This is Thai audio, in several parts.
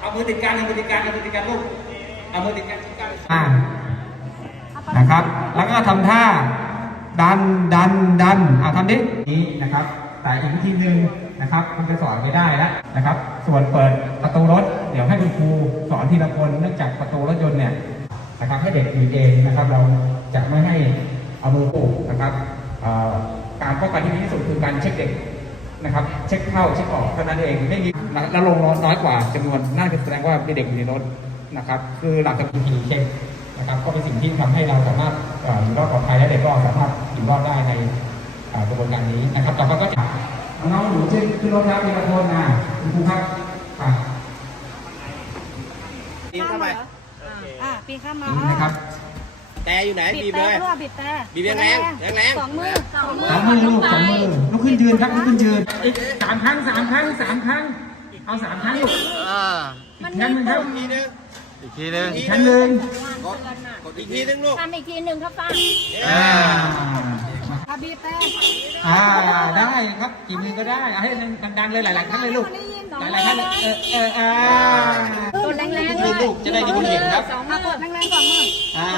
เอามือติดกันเอามือติดกันเอามือติดกันลูกเอามือติดกันติดกันอ่านะครับ แล้วก็ทำท่า ดันดันดันอ่าทำดินี้นะครับ แต่อีกวิธีหนึ่งนะครับคุณจะสอนไม่ได้แล้วนะครับ ส่วนเปิดประตูรถ เดี๋ยวให้คุณครูสอนทีละคนเนื่องจากประตูรถยนต์เนี่ยนะครับให้เด็กอยู่เองนะครับ เราจะไม่ให้เอามือโอบนะครับการป้องกันที่ดีที่สุดคือการเช็คเด็ก นะครับเช็คเข้าเช็คออกเท่านั้นเองไม่มีแล้วลงน้อยกว่าจำนวนน่าจะแสดงว่ามีเด็กอยู่ในรถนะครับคือหลักจากวิธีเช็คนะครับก็เป็นสิ่งที่ทำให้เราสามารถเอ่ออยู่รอดปลอดภัยและเด็กก็สามารถอยู่รอดได้ในเอ่อกระบวนการนี้นะครับต่อไปก็จะน้องๆหนูชื่อขึ้นรถครับมีกระโทนนะคุณครูครับอะปีนเข้าไปอ่าปีนข้ามมานี่นะครับ แต่อยู่ไหนบีบีบบแต่เลยรั่วบีบแต่บีบแรงๆแรงๆ สองมือสองมือสองมือลูกสองมือลุกขึ้นยืนครับลุกขึ้นยืนอีกสามครั้งสามครั้งสามครั้ง เอาสามครั้งลูกอ่าอีกครั้งหนึ่งครับอีกทีนึงอีกทีหนึงอีกครั้งหนึ่งกดกดอีกทีนึงลูกทำอีกทีหนึ่งครับป้าอ่าถ้าบีบแต่อ่าได้ครับกี่มือก็ได้เอาให้ดังๆเลยหลายๆครั้งเลยลูก หลายๆครั้งเลยเออเอออ่ากดแรงๆลูกจะได้ดีคุณเห็นครับสองมือกดแรงๆสองมืออ่า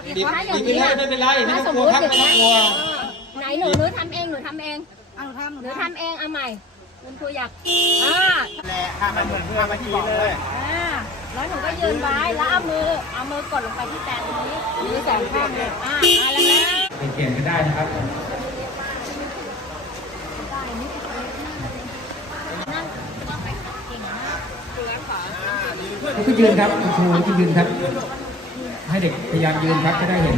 ดอีกดีครั้งดีไปเลยไม่เป็นไรไม่ต้องกลัวครับไม่ต้องกลัวไหนหนูหนูทำเองหนูทำเองเอาหนูทำหนูทำเองเอาใหม่คุณครูอยากอ่าแหละห้ามมันเหมือนเพื่อนมาที่บอกเลยอ่าแล้วหนูก็ยืนไว้แล้วเอามือเอามือกดลงไปที่แตงตรงนี้มือสองข้างเลยอ่าอะไรนะเปลี่ยนก็ได้นะครับ นั่งก็ไปเก่งมากดูแลขวา ลุกขึ้นยืนครับคุณครูลุกขึ้นยืนครับ ให้เด็กพยายามยืนครับจะได้เห็น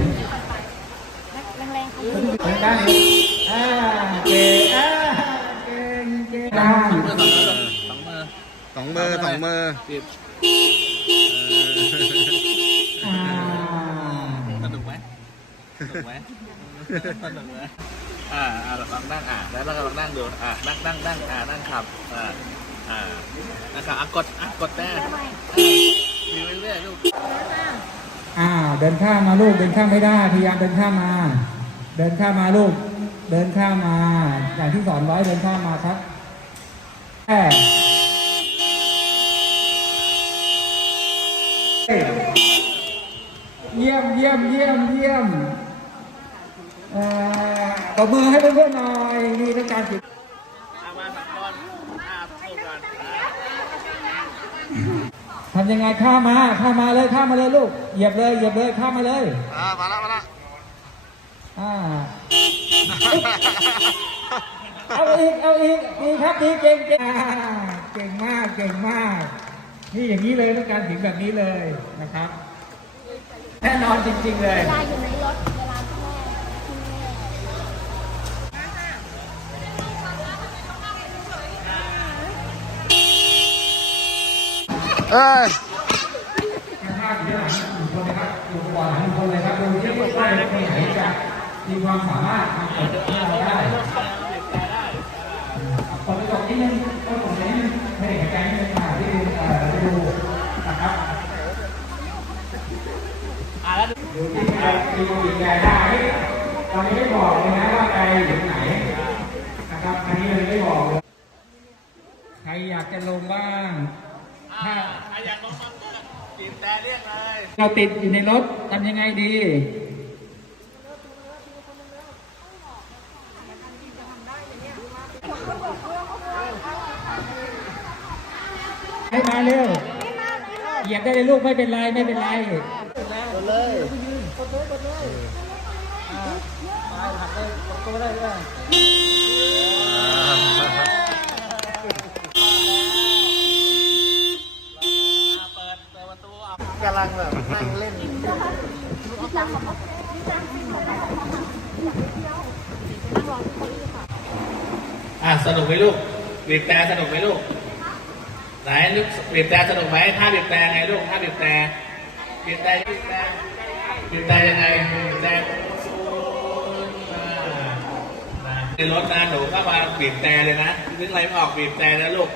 แรงๆเขาเดินได้อ่าเก่งอ่าเก่งเก่งสองมือสองมือสนุกไหมสนุกไหมสนุกไหมอ่าอ่าลองนั่งอ่าแล้วเราก็ลองนั่งดูอ่านั่งนั่งนั่งอ่านั่งขับอ่า อ่านะครับอะกดอะกดแต่มีเรื่อยๆลูกอ่าเดินข้ามมาลูกเดินข้ามไม่ได้พยายามเดินข้ามมา เดินข้ามมาลูก เดินข้ามมา อย่างที่สอนไว้เดินข้ามมาครับแค่เยี่ยมเยี่ยมเยี่ยมเยี่ยมอ่อตบมือให้เพื่อนๆหน่อยนี่เป็นการฝึก อ่ามาสองคนอ่าสู้กันอ่า ทำยังไงข้ามมาข้ามมาเลยข้ามมาเลยลูกเหยียบเลยเหยียบเลยข้ามมาเลยอ่ามาละมาละอ่าเอาอีกเอาอีกดีครับดีเก่งเก่งอ่าเก่งมากเก่งมาก นี่อย่างนี้เลยต้องการถึงแบบนี้เลยนะครับ แน่นอนจริง ๆ เลยเวลาอยู่ในรถ นจะมีความสามารถมาเปิดให้เราได้ขอไปกดนิดนึงก็กดนิดนึงให้เด็กหายใจนิดนึงอ่าที่ดูเอ่อดูนะครับดูที่ใครดูอีกแกได้ตอนนี้ไม่บอกเลยนะว่าใครอยู่ไหนนะครับอันนี้เลยไม่บอกเลยใครอยากจะลงบ้างถ้า กินแต่เรียกเลย เราติดอยู่ในรถทำยังไงดี ให้มาเร็ว เหยียบได้เลยลูกไม่เป็นไรไม่เป็นไร กำลังแบบนั่งเล่นอะสนุกไหมลูกบีบแต่สนุกไหมลูก ไหนลูกบีบแต่สนุกไหมท่าบีบแต่ไงลูกท่าบีบแต่บีบแต่บีบแต่บีบแต่ยังไงบีบแต่ในรถนะหนูก็มาบีบแต่เลยนะนึกอะไรไม่ออกบีบแต่นะลูก